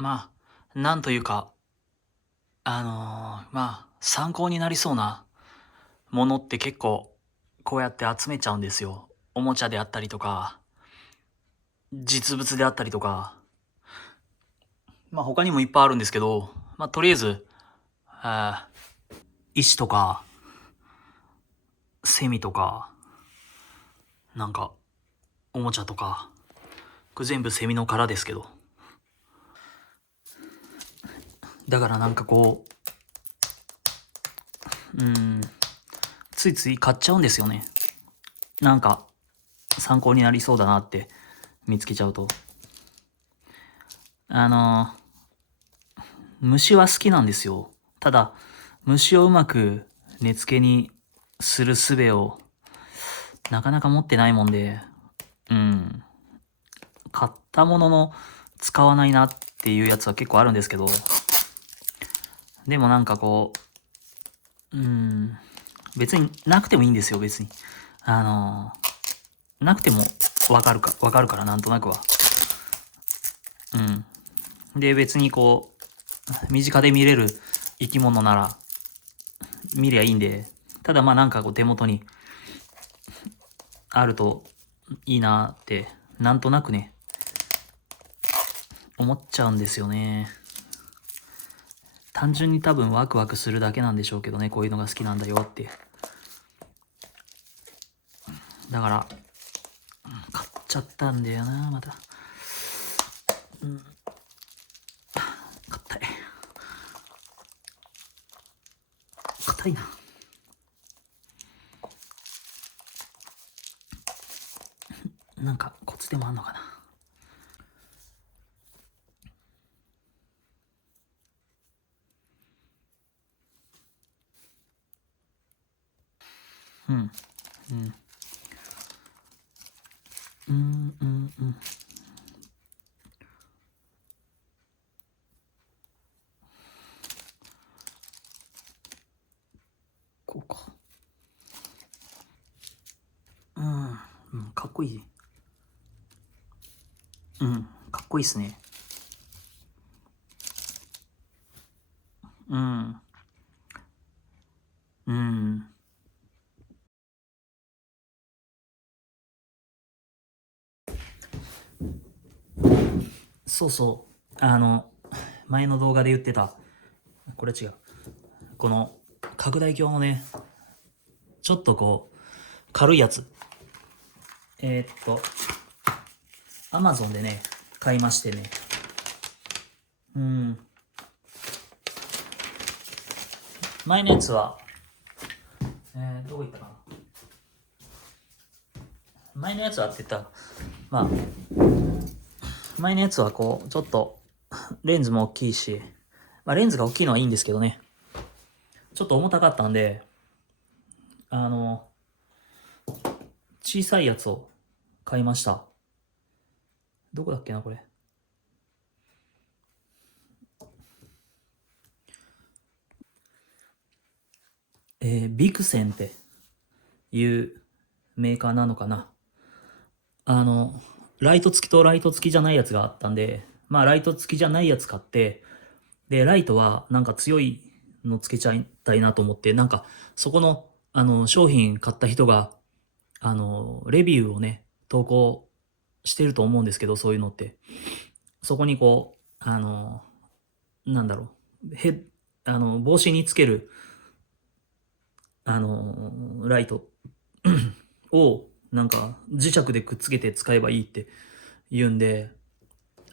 まなんというか、参考になりそうなものって結構、こうやって集めちゃうんですよ。おもちゃであったりとか、実物であったりとか、他にもいっぱいあるんですけど、とりあえず、石とか、セミとか、なんか、おもちゃとか、これ全部セミの殻ですけど。だからなんかこう、ついつい買っちゃうんですよね。なんか、参考になりそうだなって見つけちゃうと。虫は好きなんですよ。ただ、虫をうまく根付けにする術をなかなか持ってないもんで、買ったものの使わないなっていうやつは結構あるんですけど、でもなんかこう、別になくてもいいんですよ、別に。なくてもわかるから、なんとなくは。で、別にこう、身近で見れる生き物なら、見りゃいいんで、ただなんかこう手元にあるといいなって、なんとなくね、思っちゃうんですよね。単純に多分ワクワクするだけなんでしょうけどね、こういうのが好きなんだよって。だから、買っちゃったんだよな、また。硬い。硬いな。なんかコツでもあんのかな。うん。こうか。かっこいい。かっこいいっすね。うん。うん。そうそう。前の動画で言ってた、これ違う。この、拡大鏡のね、ちょっとこう、軽いやつ。アマゾンでね、買いましてね。前のやつは、どこ行ったかな。前のやつはって言ったら、前のやつはこう、ちょっと、レンズも大きいし、レンズが大きいのはいいんですけどね。ちょっと重たかったんで、小さいやつを買いました。どこだっけな、これ。ビクセンっていうメーカーなのかな。ライト付きとライト付きじゃないやつがあったんで、ライト付きじゃないやつ買って、で、ライトはなんか強いのつけちゃいたいなと思って、なんか、そこの、商品買った人が、レビューをね、投稿してると思うんですけど、そういうのって。そこにこう、なんだろう、帽子につける、ライトを、なんか、磁石でくっつけて使えばいいって言うんで、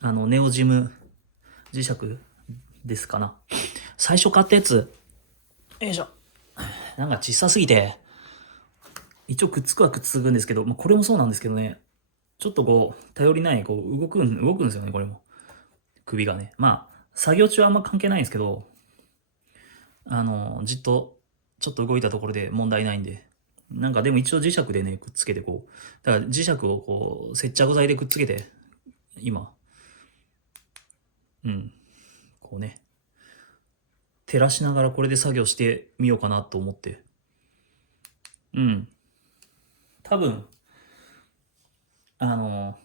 ネオジム磁石ですかな。最初買ったやつ、よいしょ。なんか小さすぎて、一応くっつくはくっつくんですけど、これもそうなんですけどね、ちょっとこう、頼りない、こう、動くんですよね、これも。首がね。作業中はあんま関係ないんですけど、じっと、ちょっと動いたところで問題ないんで。なんかでも一応磁石でね、くっつけてこう、だから磁石をこう、接着剤でくっつけて、今、こうね、照らしながらこれで作業してみようかなと思って。多分、あの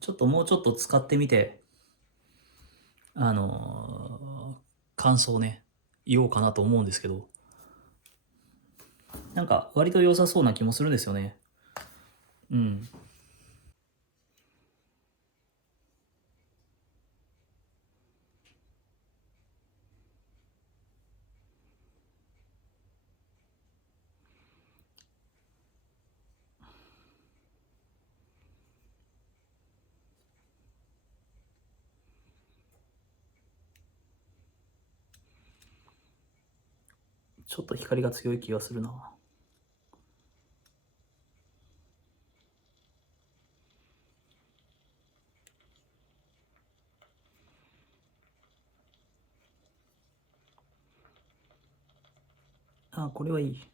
ちょっともうちょっと使ってみて、感想をね、言おうかなと思うんですけど、なんか割と良さそうな気もするんですよね。うん。ちょっと光が強い気がするな。あ、これはいい。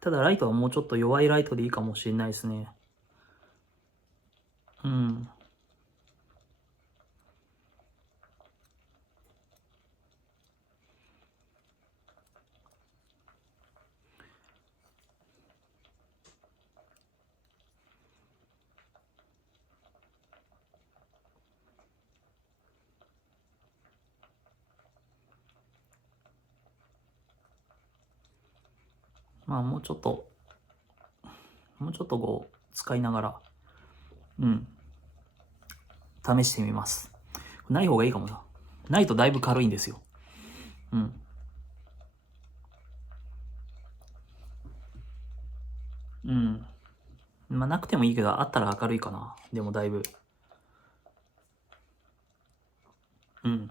ただライトはもうちょっと弱いライトでいいかもしれないですね。うん。まあもうちょっとこう使いながら、うん、試してみます。ない方がいいかもな。ないとだいぶ軽いんですよ。うん。うん。まあなくてもいいけど、あったら明るいかな。でもだいぶ。うん。